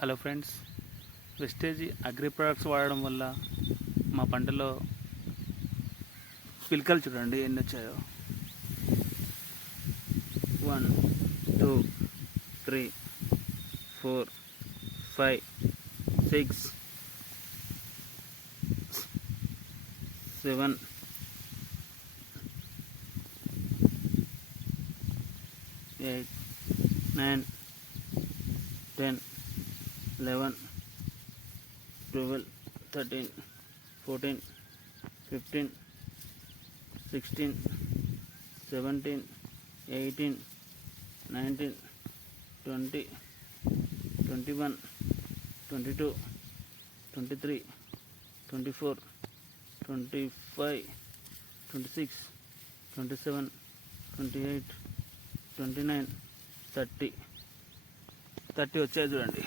Hello friends, wastage agri products వాడడం వల్ల మా పంటలో పిలకలు చూడండి ఎన్ని వచ్చాయో. 1 2 3 4 5 6 7 8 9 10 11 12 13 14 15 16 17 18 19 20 21 22 23 24 25 26 27 28 29 30 వచ్చాయి చూడండి.